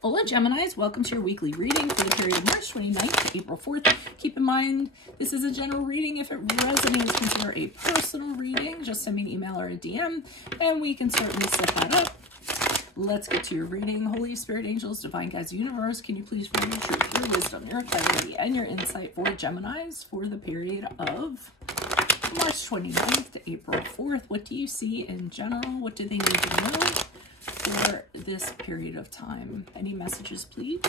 Hola Geminis, welcome to your weekly reading for the period of March 29th to April 4th. Keep in mind, this is a general reading. If it resonates, consider a personal reading. Just send me an email or a DM, and we can certainly set that up. Let's get to your reading. Holy Spirit, angels, divine guides, universe, can you please bring your truth, your wisdom, your clarity, and your insight for Geminis for the period of March 29th to April 4th. What do you see in general? What do they need to know for this period of time? Any messages, please?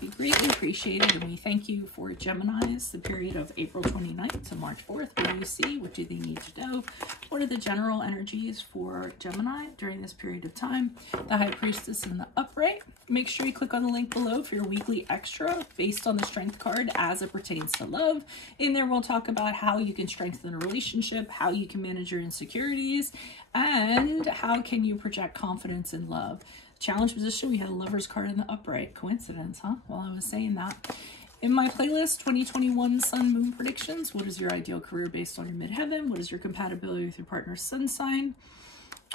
We greatly appreciate it, and we thank you for Geminis, the period of April 29th to March 4th. What do you see? What do they need to know? What are the general energies for Gemini during this period of time? The High Priestess in the upright. Make sure you click on the link below for your weekly extra based on the Strength card as it pertains to love. In there, we'll talk about how you can strengthen a relationship, how you can manage your insecurities, and how can you project confidence in love. Challenge position, we had a Lover's card in the upright. Coincidence, huh? While I was saying that. In my playlist, 2021 Sun Moon predictions. What is your ideal career based on your midheaven? What is your compatibility with your partner's sun sign?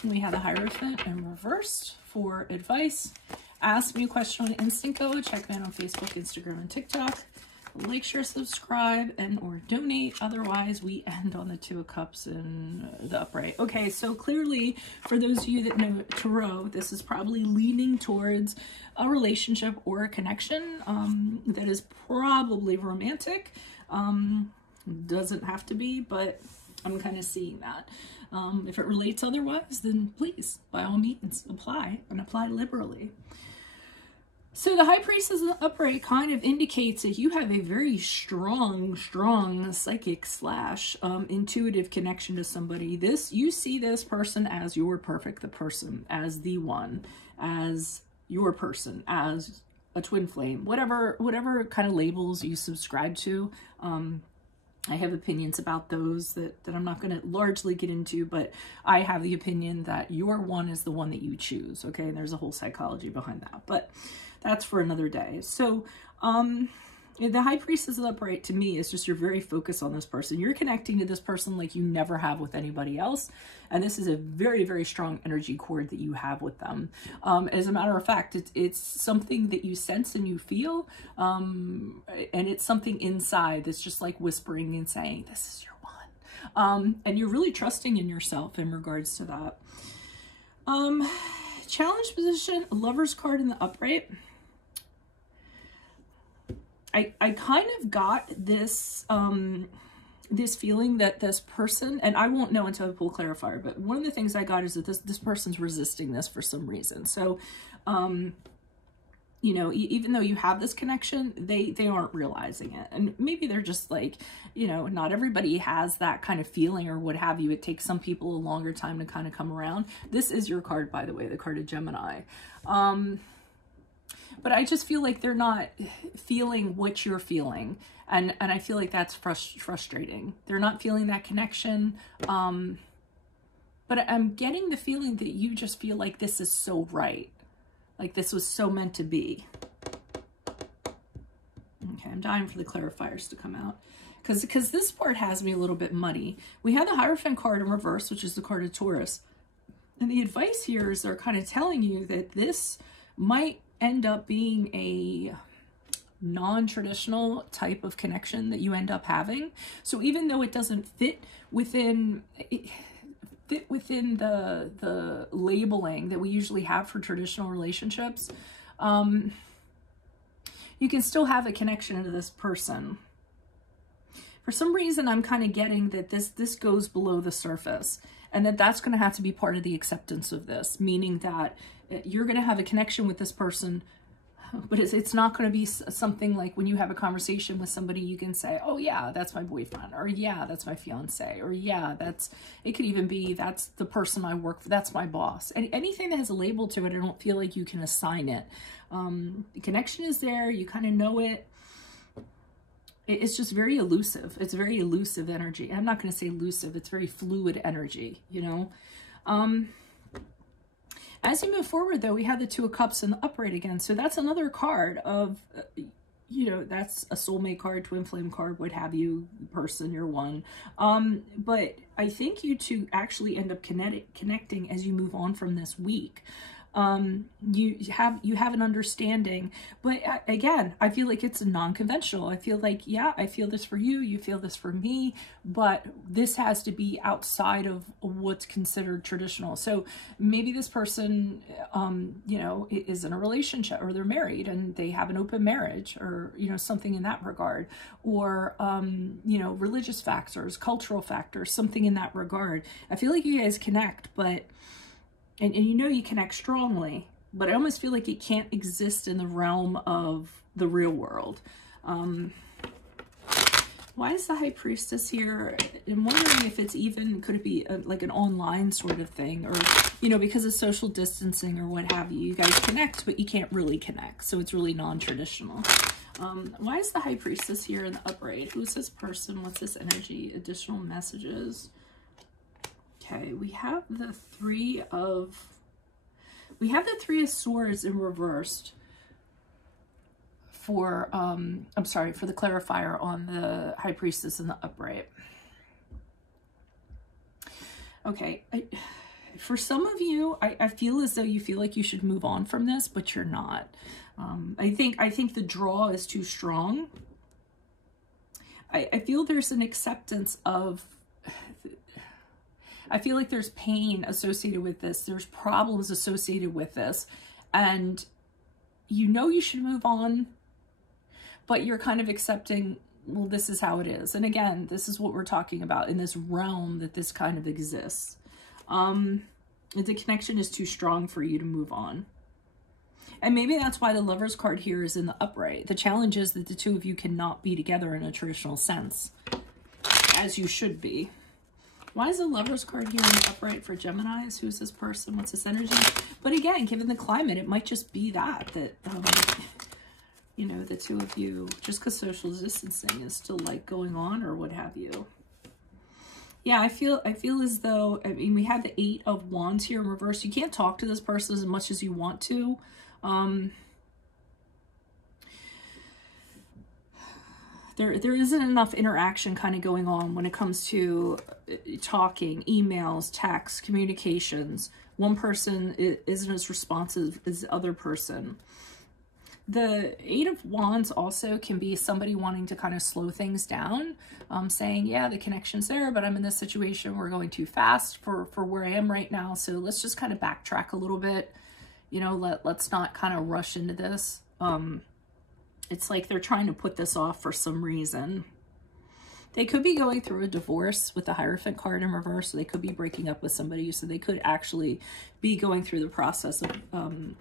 We have a Hierophant in reversed for advice. Ask me a question on Instant Go. Check me out on Facebook, Instagram, and TikTok. Like, share, subscribe, and or donate. Otherwise, we end on the Two of Cups in the upright. Okay, so clearly, for those of you that know Tarot, this is probably leaning towards a relationship or a connection that is probably romantic. Doesn't have to be, but I'm kind of seeing that. If it relates otherwise, then please, by all means, apply, and apply liberally. So the High Priestess in the upright kind of indicates that you have a very strong psychic / intuitive connection to somebody. You see this person as your perfect person, as the one, as your person, as a twin flame, whatever kind of labels you subscribe to. I have opinions about those that I'm not going to largely get into, but I have the opinion that your one is the one that you choose, okay? And there's a whole psychology behind that, but that's for another day. So, the High Priestess upright to me is just you're very focused on this person. You're connecting to this person like you never have with anybody else. And this is a very strong energy cord that you have with them. As a matter of fact, it's something that you sense and you feel. And it's something inside that's just like whispering and saying, this is your one. And you're really trusting in yourself in regards to that. Challenge position, Lover's card in the upright. I kind of got this this feeling that this person, and I won't know until I pull clarifier, but one of the things I got is that this person's resisting this for some reason. So, you know, even though you have this connection, they aren't realizing it. And maybe they're just like, you know, not everybody has that kind of feeling or what have you. It takes some people a longer time to kind of come around. This is your card, by the way, the card of Gemini. But I just feel like they're not feeling what you're feeling. And I feel like that's frustrating. They're not feeling that connection. But I'm getting the feeling that you just feel like this is so right. Like this was so meant to be. Okay, I'm dying for the clarifiers to come out. Because this part has me a little bit muddy. We have the Hierophant card in reverse, which is the card of Taurus. And the advice here is they're kind of telling you that this might end up being a non-traditional type of connection that you end up having. So even though it doesn't fit within the labeling that we usually have for traditional relationships, you can still have a connection to this person. For some reason, I'm kind of getting that this goes below the surface, and that's going to have to be part of the acceptance of this, meaning that you're going to have a connection with this person, but it's not going to be something like when you have a conversation with somebody, you can say, oh yeah, that's my boyfriend, or yeah, that's my fiance, or yeah, it could even be, that's the person I work for, that's my boss. And anything that has a label to it, I don't feel like you can assign it. The connection is there, you kind of know it. It's just very elusive. It's very elusive energy. I'm not going to say elusive, it's very fluid energy, you know. As you move forward, though, we have the Two of Cups in the upright again. So that's another card of, you know, that's a soulmate card, twin flame card, what have you, person, you're one. But I think you two actually end up connecting as you move on from this week. You have an understanding, but again, I feel like it's non-conventional. I feel like, yeah, I feel this for you, you feel this for me, but this has to be outside of what's considered traditional. So maybe this person, you know, is in a relationship, or they're married and they have an open marriage, or, you know, something in that regard, or, you know, religious factors, cultural factors, something in that regard. I feel like you guys connect, but and you know you connect strongly, but I almost feel like it can't exist in the realm of the real world. Why is the High Priestess here? I'm wondering if it's even, could it be like an online sort of thing, or, you know, because of social distancing or what have you, you guys connect, but you can't really connect. So it's really non-traditional. Why is the High Priestess here in the upright? Who's this person? What's this energy? Additional messages. Okay, we have the Three of Swords in reversed for, I'm sorry, for the clarifier on the High Priestess in the upright. Okay, for some of you, I feel as though you feel like you should move on from this, but you're not. I think the draw is too strong. I feel there's an acceptance of, I feel like there's pain associated with this. There's problems associated with this. And you know you should move on, but you're kind of accepting, well, this is how it is. And again, this is what we're talking about in this realm that this kind of exists. The connection is too strong for you to move on. And maybe that's why the Lover's card here is in the upright. The challenge is that the two of you cannot be together in a traditional sense, as you should be. Why is the Lover's card here in the upright for Geminis? Who's this person? What's this energy? But again, given the climate, it might just be that you know, the two of you, just because social distancing is still like going on or what have you. Yeah, I feel as though, I mean, we have the 8 of Wands here in reverse. You can't talk to this person as much as you want to. There isn't enough interaction kind of going on when it comes to talking, emails, texts, communications. One person isn't as responsive as the other person. The 8 of Wands also can be somebody wanting to kind of slow things down, saying, yeah, the connection's there, but I'm in this situation. We're going too fast for where I am right now. So let's just kind of backtrack a little bit. You know, let's not kind of rush into this. It's like they're trying to put this off for some reason. They could be going through a divorce with the Hierophant card in reverse. So they could be breaking up with somebody. So they could actually be going through the process of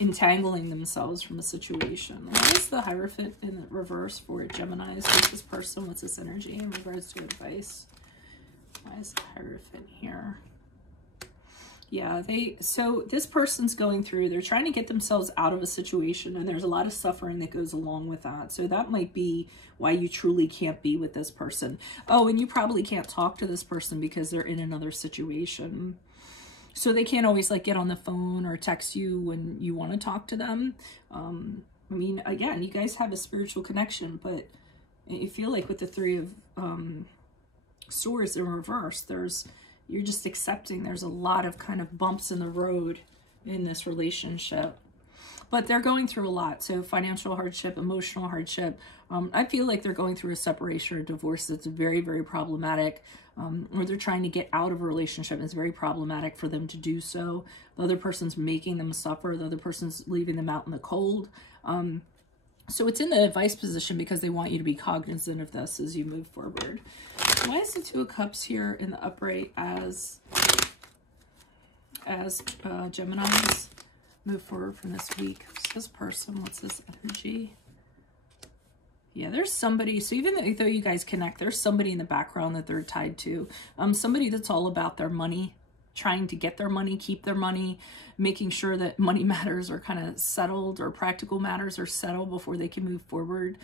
entangling themselves from a situation. Why is the Hierophant in reverse for Gemini? Who's this person? What's this energy in regards to advice? Why is the Hierophant here? Yeah, so this person's going through, they're trying to get themselves out of a situation, and there's a lot of suffering that goes along with that. So that might be why you truly can't be with this person. Oh, and you probably can't talk to this person because they're in another situation. So they can't always like get on the phone or text you when you want to talk to them. I mean, again, you guys have a spiritual connection, but I feel like with the 3 of Swords in reverse, you're just accepting there's a lot of kind of bumps in the road in this relationship. But they're going through a lot. So financial hardship, emotional hardship. I feel like they're going through a separation or divorce that's very, very problematic. Or they're trying to get out of a relationship. It's very problematic for them to do so. The other person's making them suffer. The other person's leaving them out in the cold. So it's in the advice position because they want you to be cognizant of this as you move forward. Why is the 2 of Cups here in the upright as Geminis move forward from this week? Who's this person? What's this energy? Yeah, there's somebody, so even though you guys connect, there's somebody in the background that they're tied to. Somebody that's all about their money, trying to get their money, keep their money, making sure that money matters are kind of settled, or practical matters are settled before they can move forward.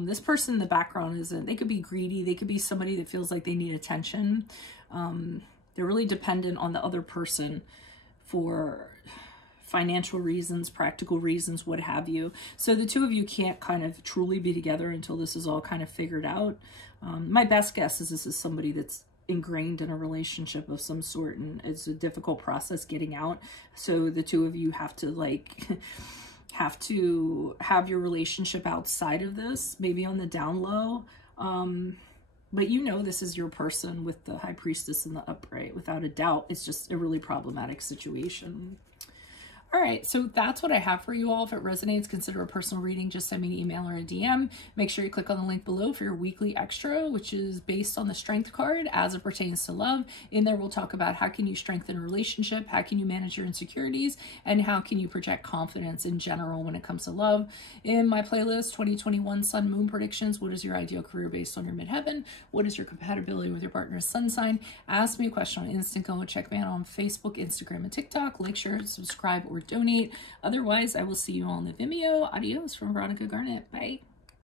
This person in the background they could be greedy. They could be somebody that feels like they need attention. They're really dependent on the other person for financial reasons, practical reasons, what have you. So the 2 of you can't kind of truly be together until this is all kind of figured out. My best guess is this is somebody that's ingrained in a relationship of some sort, and it's a difficult process getting out. So the two of you have to like have your relationship outside of this, maybe on the down low. But you know, this is your person with the High Priestess and the upright. Without a doubt, it's just a really problematic situation. All right, so that's what I have for you all. If it resonates, consider a personal reading. Just send me an email or a DM. Make sure you click on the link below for your weekly extra, which is based on the strength card as it pertains to love. In there, we'll talk about how can you strengthen a relationship, how can you manage your insecurities, and how can you project confidence in general when it comes to love. In my playlist, 2021 Sun Moon Predictions, what is your ideal career based on your midheaven? What is your compatibility with your partner's sun sign? Ask me a question on Instant. Go check me out on Facebook, Instagram, and TikTok. Like, share, subscribe, or donate. Otherwise, I will see you all in the Vimeo. Adios from Veronica Garnett. Bye.